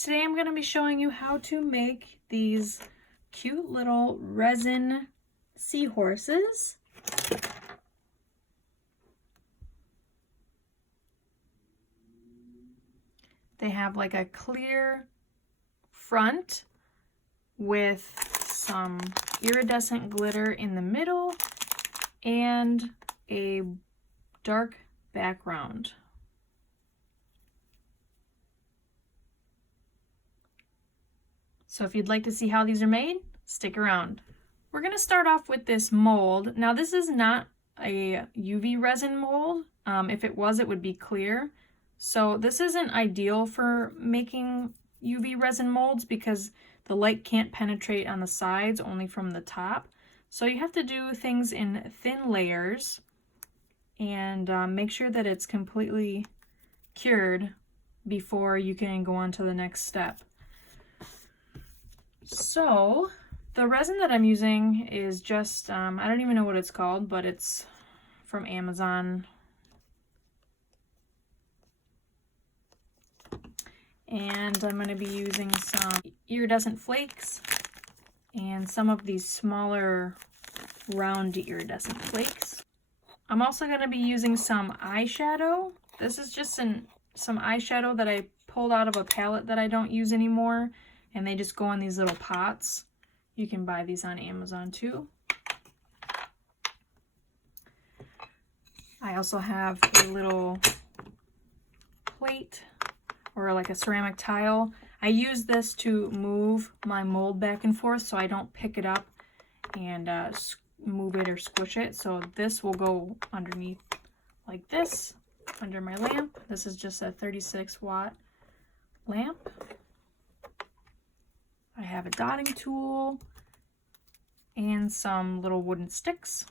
seahorse. Today I'm going to be showing you how to make these cute little resin seahorses. They have like a clear front with some iridescent glitter in the middle and a dark background. So if you'd like to see how these are made, stick around. We're going to start off with this mold. Now this is not a UV resin mold. If it was, it would be clear. So this isn't ideal for making UV resin molds because the light can't penetrate on the sides, only from the top. So you have to do things in thin layers and make sure that it's completely cured before you can go on to the next step. So the resin that I'm using is just, I don't even know what it's called, but it's from Amazon. And I'm going to be using some iridescent flakes and some of these smaller round iridescent flakes. I'm also going to be using some eyeshadow. This is just some eyeshadow that I pulled out of a palette that I don't use anymore. And they just go in these little pots. You can buy these on Amazon too. I also have a little plate or like a ceramic tile. I use this to move my mold back and forth so I don't pick it up and move it or squish it. So this will go underneath like this, under my lamp. This is just a 36-watt lamp. I have a dotting tool and some little wooden sticks.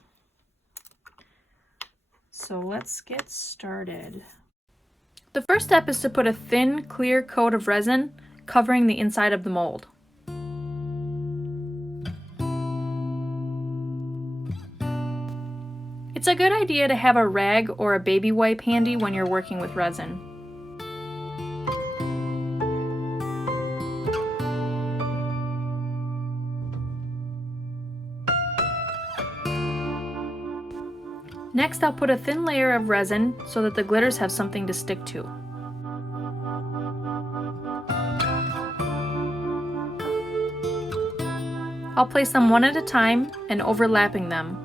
So let's get started. The first step is to put a thin, clear coat of resin covering the inside of the mold. It's a good idea to have a rag or a baby wipe handy when you're working with resin. Next, I'll put a thin layer of resin so that the glitters have something to stick to. I'll place them one at a time and overlapping them.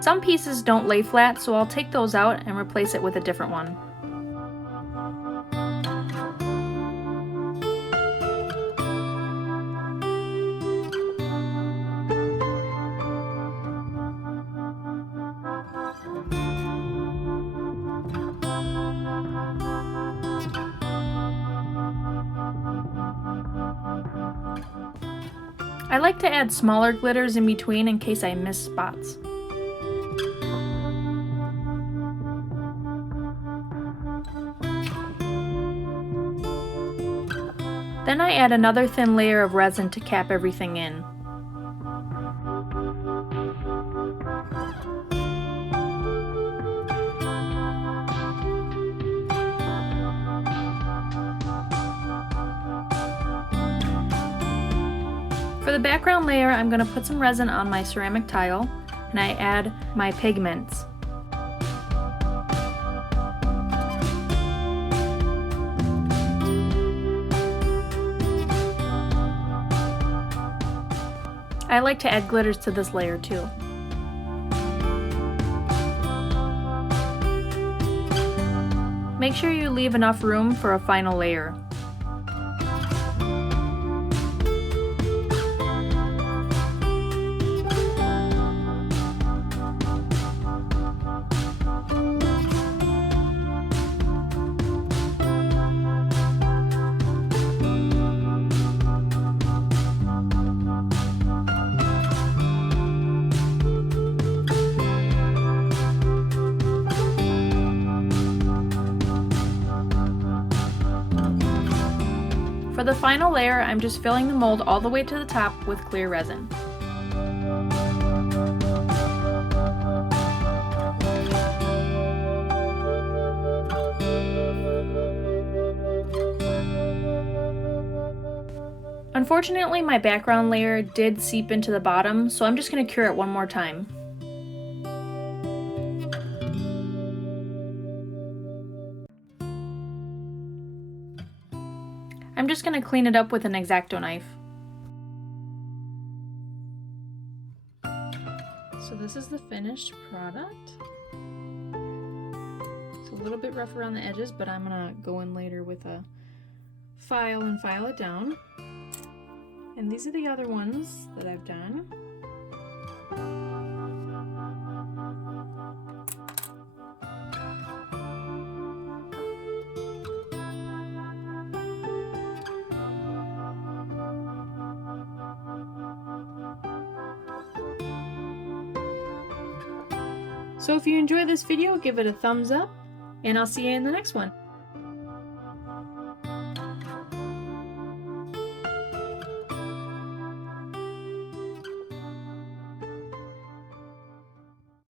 Some pieces don't lay flat, so I'll take those out and replace it with a different one. I like to add smaller glitters in between in case I miss spots. Then I add another thin layer of resin to cap everything in. For the background layer, I'm going to put some resin on my ceramic tile, and I add my pigments. I like to add glitters to this layer too. Make sure you leave enough room for a final layer. For the final layer, I'm just filling the mold all the way to the top with clear resin. Unfortunately, my background layer did seep into the bottom, so I'm just going to cure it one more time. I'm just going to clean it up with an X-Acto knife. So this is the finished product. It's a little bit rough around the edges, but I'm going to go in later with a file and file it down. And these are the other ones that I've done. So if you enjoyed this video, give it a thumbs up, and I'll see you in the next one.